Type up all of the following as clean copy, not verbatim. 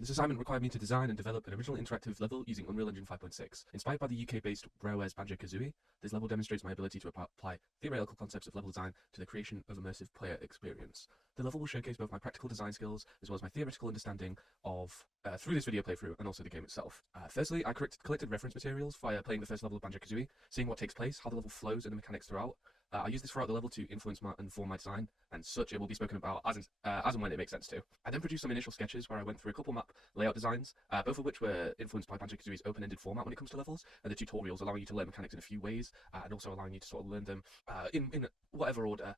This assignment required me to design and develop an original interactive level using Unreal Engine 5.6. Inspired by the UK-based Rareware's Banjo-Kazooie, this level demonstrates my ability to apply theoretical concepts of level design to the creation of immersive player experience. The level will showcase both my practical design skills as well as my theoretical understanding of through this video playthrough and also the game itself. Firstly, I collected reference materials via playing the first level of Banjo-Kazooie, seeing what takes place, how the level flows and the mechanics throughout. I use this throughout the level to influence and inform my design, and such it will be spoken about as and when it makes sense to. I then produced some initial sketches where I went through a couple map layout designs, both of which were influenced by Banjo-Kazooie's open-ended format when it comes to levels, and the tutorials allowing you to learn mechanics in a few ways, and also allowing you to sort of learn them in whatever order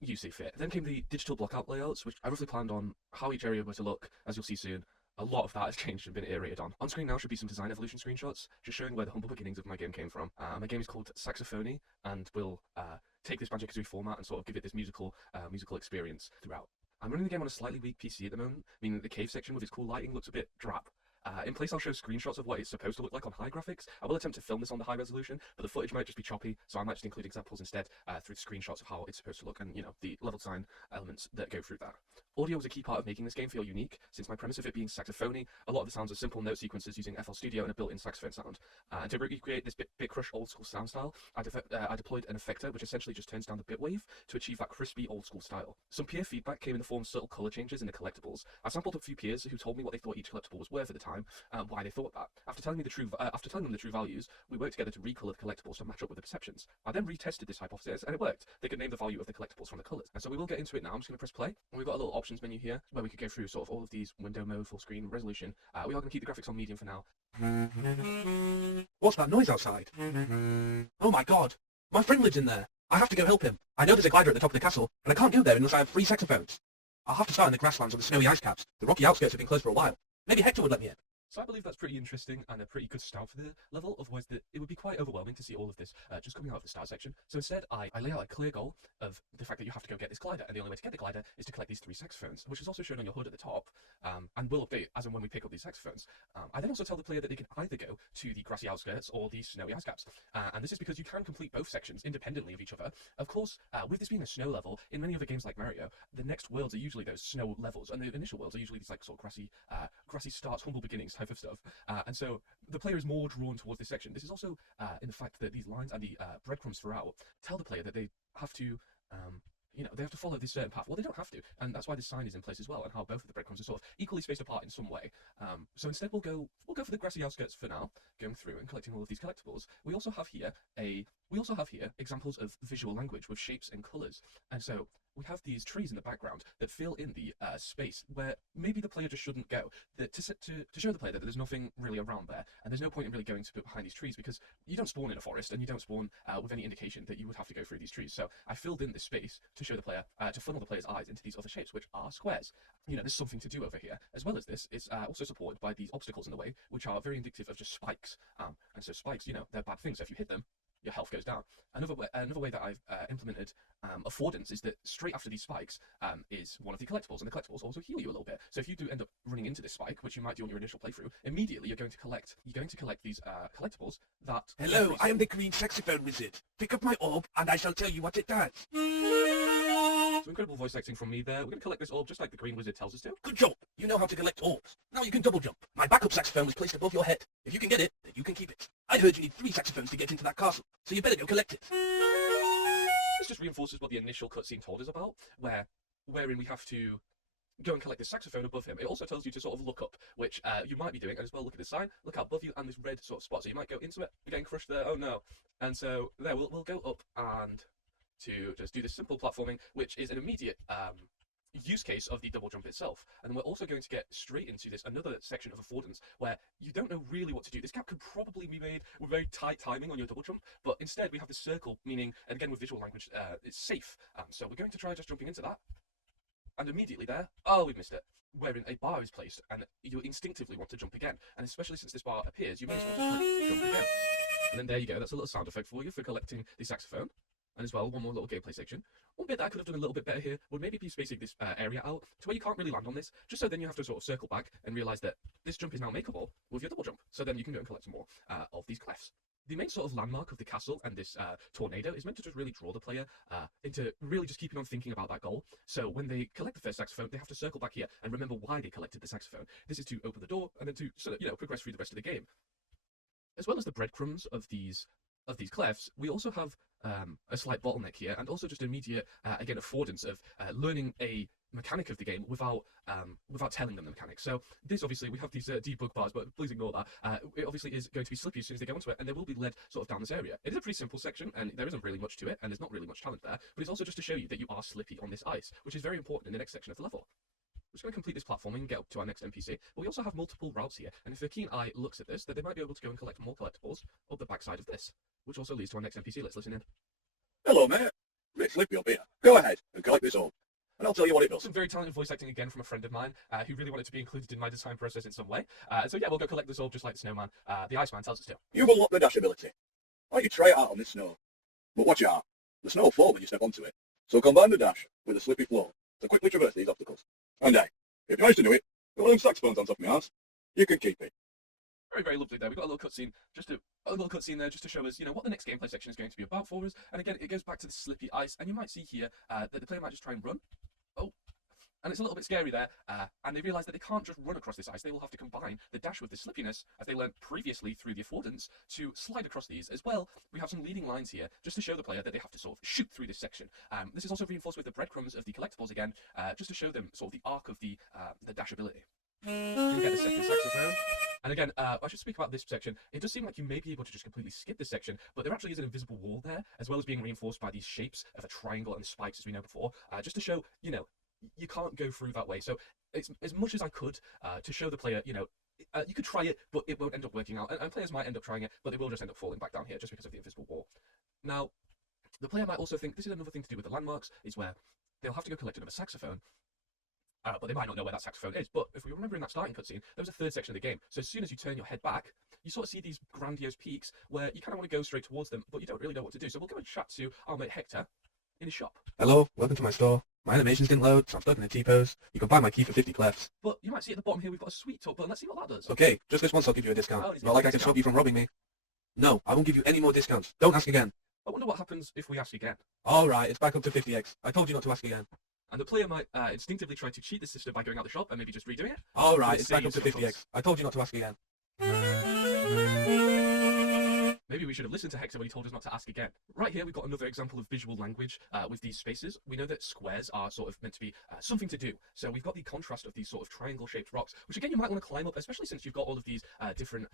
you see fit. Then came the digital blockout layouts, which I roughly planned on how each area were to look, as you'll see soon. A lot of that has changed and been iterated on. On screen now should be some design evolution screenshots, just showing where the humble beginnings of my game came from. My game is called SaxaPhony, and will take this Banjo-Kazooie format and sort of give it this musical experience throughout. I'm running the game on a slightly weak PC at the moment, meaning that the cave section with its cool lighting looks a bit drab. In place, I'll show screenshots of what it's supposed to look like on high graphics. I will attempt to film this on the high resolution, but the footage might just be choppy, so I might just include examples instead through screenshots of how it's supposed to look and, the level design elements that go through that. Audio was a key part of making this game feel unique, since my premise of it being SaxaPhony, a lot of the sounds are simple note sequences using FL Studio and a built-in saxophone sound. And to recreate this bit crush old school sound style, I deployed an effector which essentially just turns down the bit wave to achieve that crispy old school style. Some peer feedback came in the form of subtle colour changes in the collectibles. I sampled a few peers who told me what they thought each collectible was worth at the time, and why they thought that. After telling them the true values, we worked together to recolour the collectibles to match up with the perceptions. I then retested this hypothesis, and it worked. They could name the value of the collectibles from the colours. And so we will get into it now. I'm just going to press play, and we've got a little options menu here where we could go through sort of all of these: window mode, full screen, resolution. We are going to keep the graphics on medium for now. What's that noise outside? Oh my god! My friend lives in there! I have to go help him. I know there's a glider at the top of the castle, and I can't go there unless I have 3 saxophones. I'll have to start in the grasslands on the snowy ice caps. The rocky outskirts have been closed for a while. Maybe Hector would let me in. So I believe that's pretty interesting and a pretty good start for the level, otherwise it would be quite overwhelming to see all of this just coming out of the start section. So instead I lay out a clear goal of the fact that you have to go get this glider, and the only way to get the glider is to collect these 3 saxophones, which is also shown on your HUD at the top, and will update as and when we pick up these saxophones. I then also tell the player that they can either go to the grassy outskirts or the snowy ice caps, and this is because you can complete both sections independently of each other. Of course, with this being a snow level, in many other games like Mario, the next worlds are usually those snow levels, and the initial worlds are usually these like sort of grassy starts, humble beginnings type of stuff. And so the player is more drawn towards this section. This is also in the fact that these lines and the breadcrumbs throughout tell the player that they have to, they have to follow this certain path. Well, they don't have to, and that's why this sign is in place as well, and how both of the breadcrumbs are sort of equally spaced apart in some way. So instead, we'll go for the grassy outskirts for now, going through and collecting all of these collectibles. We also have here examples of visual language with shapes and colours, and so we have these trees in the background that fill in the space where maybe the player just shouldn't go. To show the player that there's nothing really around there, and there's no point in really going to behind these trees, because you don't spawn in a forest, and you don't spawn with any indication that you would have to go through these trees. So I filled in this space to show the player, to funnel the player's eyes into these other shapes, which are squares. There's something to do over here. As well as this, it's also supported by these obstacles in the way, which are very indicative of just spikes. And so spikes, they're bad things. So if you hit them, your health goes down. Another way that I've implemented affordance is that straight after these spikes is one of the collectibles, and the collectibles also heal you a little bit. So if you do end up running into this spike, which you might do on your initial playthrough, immediately you're going to collect these collectibles that... Hello, I am the green saxophone wizard. Pick up my orb, and I shall tell you what it does. So incredible voice acting from me there. We're going to collect this orb just like the green wizard tells us to. Good job. You know how to collect orbs. Now you can double jump. My backup saxophone was placed above your head. If you can get it, then you can keep it. I heard you need 3 saxophones to get into that castle, so you better go collect it. This just reinforces what the initial cutscene told us about, wherein we have to go and collect this saxophone above him. It also tells you to sort of look up, which you might be doing, and as well look at the sign, look out above you, and this red sort of spot. So you might go into it, you're getting crushed there, oh no. And so there, we'll go up and to just do this simple platforming, which is an immediate use case of the double jump itself. And we're also going to get straight into this another section of affordance where you don't know really what to do. This gap could probably be made with very tight timing on your double jump, but instead we have this circle, meaning, and again with visual language, it's safe. So we're going to try just jumping into that, and immediately there, oh, we missed it, wherein a bar is placed, and you instinctively want to jump again. And especially since this bar appears, you may as well just jump again. And then there you go, that's a little sound effect for you for collecting the saxophone. And as well, one more little gameplay section. One bit that I could have done a little bit better here would maybe be spacing this area out to where you can't really land on this, just so then you have to sort of circle back and realise that this jump is now makeable with your double jump. So then you can go and collect some more of these clefs. The main sort of landmark of the castle and this tornado is meant to just really draw the player into really just keeping on thinking about that goal. So when they collect the first saxophone, they have to circle back here and remember why they collected the saxophone. This is to open the door and then to sort of, progress through the rest of the game. As well as the breadcrumbs of these clefs, we also have a slight bottleneck here, and also just immediate, again, affordance of learning a mechanic of the game without telling them the mechanic. So this, obviously, we have these debug bars, but please ignore that. It obviously is going to be slippy as soon as they go into it, and they will be led sort of down this area. It is a pretty simple section, and there isn't really much to it, and there's not really much talent there, but it's also just to show you that you are slippy on this ice, which is very important in the next section of the level. We're just going to complete this platforming and get up to our next NPC, but we also have multiple routes here, and if a keen eye looks at this, then they might be able to go and collect more collectibles up the backside of this, which also leads to our next NPC. Let's listen in. Hello, mate. Bit slippy up here. Go ahead and collect this orb, and I'll tell you what it does. Some very talented voice acting again from a friend of mine who really wanted to be included in my design process in some way. So yeah, we'll go collect this orb just like the snowman. The Iceman tells us to. You've unlocked the dash ability. I could try it out on this snow. But watch out. The snow will fall when you step onto it. So combine the dash with a slippy floor to quickly traverse these obstacles. And hey, if you manage to do it, got one of them saxophones on top of my arse, you can keep it. Very, very lovely there. We've got a little cutscene there just to show us, what the next gameplay section is going to be about for us. And again, it goes back to the slippy ice, and you might see here that the player might just try and run. Oh, and it's a little bit scary there. And they realise that they can't just run across this ice. They will have to combine the dash with the slippiness, as they learned previously through the affordance, to slide across these. As well, we have some leading lines here, just to show the player that they have to sort of shoot through this section. This is also reinforced with the breadcrumbs of the collectibles again, just to show them sort of the arc of the dash ability. You get the second saxophone. And again, I should speak about this section. It does seem like you may be able to just completely skip this section, but there actually is an invisible wall there, as well as being reinforced by these shapes of a triangle and spikes, as we know before, just to show, you can't go through that way. So it's as much as I could to show the player, you could try it, but it won't end up working out. And players might end up trying it, but they will just end up falling back down here just because of the invisible wall. Now, the player might also think this is another thing to do with the landmarks, is where they'll have to go collect another saxophone. But they might not know where that saxophone is. But if we remember in that starting cutscene, there was a third section of the game. So as soon as you turn your head back, you sort of see these grandiose peaks where you kind of want to go straight towards them, but you don't really know what to do. So we'll go and chat to our mate Hector in his shop. Hello, welcome to my store. My animations didn't load, so I'm stuck in a T-pose. You can buy my key for 50 clefs. But you might see at the bottom here we've got a sweet talk button. Let's see what that does. Okay, just this once I'll give you a discount. Oh, Not like I can stop you from robbing me. No, I won't give you any more discounts. Don't ask again. I wonder what happens if we ask again. Alright, it's back up to 50x. I told you not to ask again. And the player might instinctively try to cheat the system by going out the shop and maybe just redoing it. Alright, it's back up to 50x. I told you not to ask again. Maybe we should have listened to Hector when he told us not to ask again. Right here, we've got another example of visual language with these spaces. We know that squares are sort of meant to be something to do. So we've got the contrast of these sort of triangle-shaped rocks, which again, you might want to climb up, especially since you've got all of these different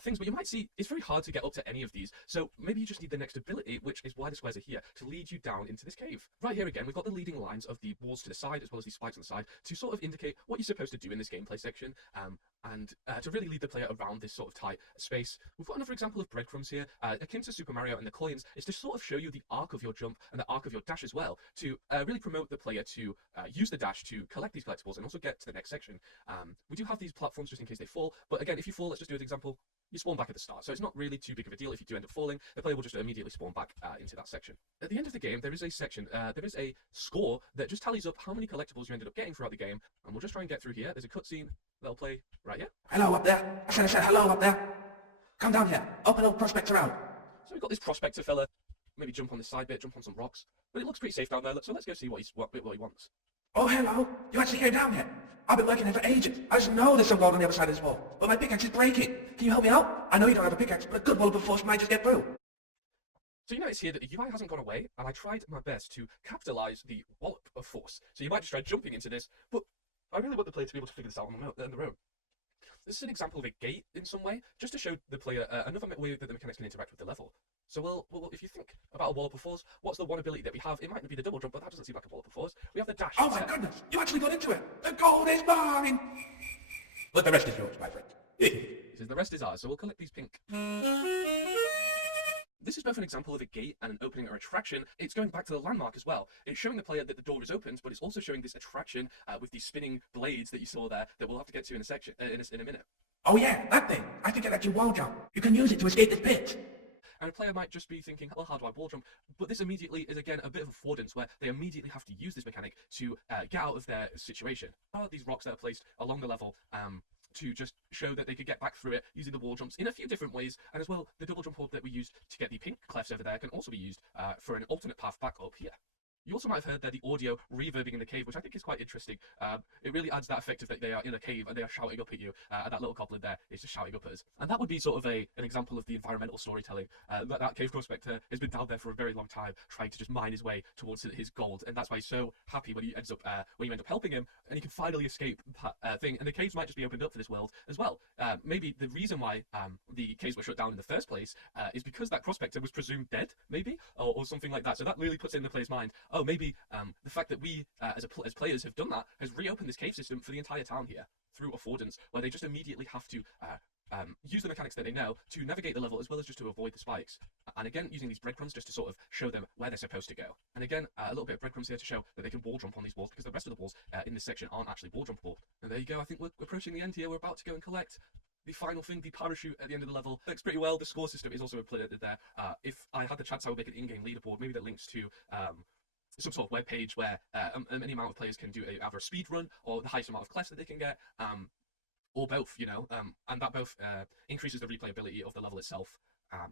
things. But you might see it's very hard to get up to any of these. So maybe you just need the next ability, which is why the squares are here, to lead you down into this cave. Right here again, we've got the leading lines of the walls to the side, as well as these spikes on the side, to sort of indicate what you're supposed to do in this gameplay section, and to really lead the player around this sort of tight space. We've got another example of breadcrumbs here, akin to Super Mario and the coins, is to sort of show you the arc of your jump and the arc of your dash as well, to really promote the player to use the dash to collect these collectibles and also get to the next section. We do have these platforms just in case they fall, but again, if you fall, let's just do an example. You spawn back at the start, so it's not really too big of a deal if you do end up falling. The player will just immediately spawn back into that section. At the end of the game, there is a section, there is a score that just tallies up how many collectibles you ended up getting throughout the game, and we'll just try and get through here. There's a cutscene that'll play right here. Hello up there. I said hello up there. Come down here. Open up prospector out. So we've got this prospector fella. Maybe jump on this side bit, jump on some rocks. But it looks pretty safe down there, so let's go see what he wants. Oh, hello. You actually came down here. I've been working here for ages. I just know there's some gold on the other side of this wall. But my pickaxe is breaking. Can you help me out? I know you don't have a pickaxe, but a good wallop of force might just get through. So you notice here that the UI hasn't gone away, and I tried my best to capitalize the wallop of force. So you might just try jumping into this, but I really want the player to be able to figure this out on their own. This is an example of a gate in some way, just to show the player another way that the mechanics can interact with the level. So well, if you think about a wallop of force, what's the one ability that we have? It might not be the double jump, but that doesn't seem like a wallop of force. We have the dash. Oh my goodness, you actually got into it. The gold is mine. But the rest is yours, my friend. He says the rest is ours, so we'll collect these pink. This is both an example of a gate and an opening or attraction. It's going back to the landmark as well. It's showing the player that the door is opened, but it's also showing this attraction with these spinning blades that you saw there that we'll have to get to in a section in a minute. Oh yeah, that thing. I think it lets you wall jump. You can use it to escape this pit. And a player might just be thinking, well, how do I wall jump? But this immediately is, again, a bit of affordance where they immediately have to use this mechanic to get out of their situation. There are these rocks that are placed along the level to just show that they could get back through it using the wall jumps in a few different ways. And as well, the double jump hold that we used to get the pink clefs over there can also be used for an alternate path back up here. You also might have heard there the audio reverbing in the cave, which I think is quite interesting. It really adds that effect of that they are in a cave and they are shouting up at you. And that little goblin there is just shouting up at us. And that would be sort of an example of the environmental storytelling. That cave prospector has been down there for a very long time, trying to just mine his way towards his gold, and that's why he's so happy when you end up helping him, and he can finally escape that thing. And the caves might just be opened up for this world as well. Maybe the reason why the caves were shut down in the first place is because that prospector was presumed dead, maybe, or something like that. So that really puts it in the player's mind. Oh, maybe the fact that we, as players, have done that has reopened this cave system for the entire town here through affordance, where they just immediately have to use the mechanics that they know to navigate the level as well as just to avoid the spikes. And again, using these breadcrumbs just to sort of show them where they're supposed to go. And again, a little bit of breadcrumbs here to show that they can wall jump on these walls, because the rest of the walls in this section aren't actually wall jumpable. And there you go. I think we're approaching the end here. We're about to go and collect the final thing, the parachute at the end of the level. Works pretty well. The score system is also implemented there. If I had the chance, I would make an in-game leaderboard, maybe that links to some sort of web page where any amount of players can do either a speed run or the highest amount of clefs that they can get, or both, and that both increases the replayability of the level itself,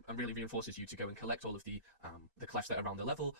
and really reinforces you to go and collect all of the clefs that are around the level,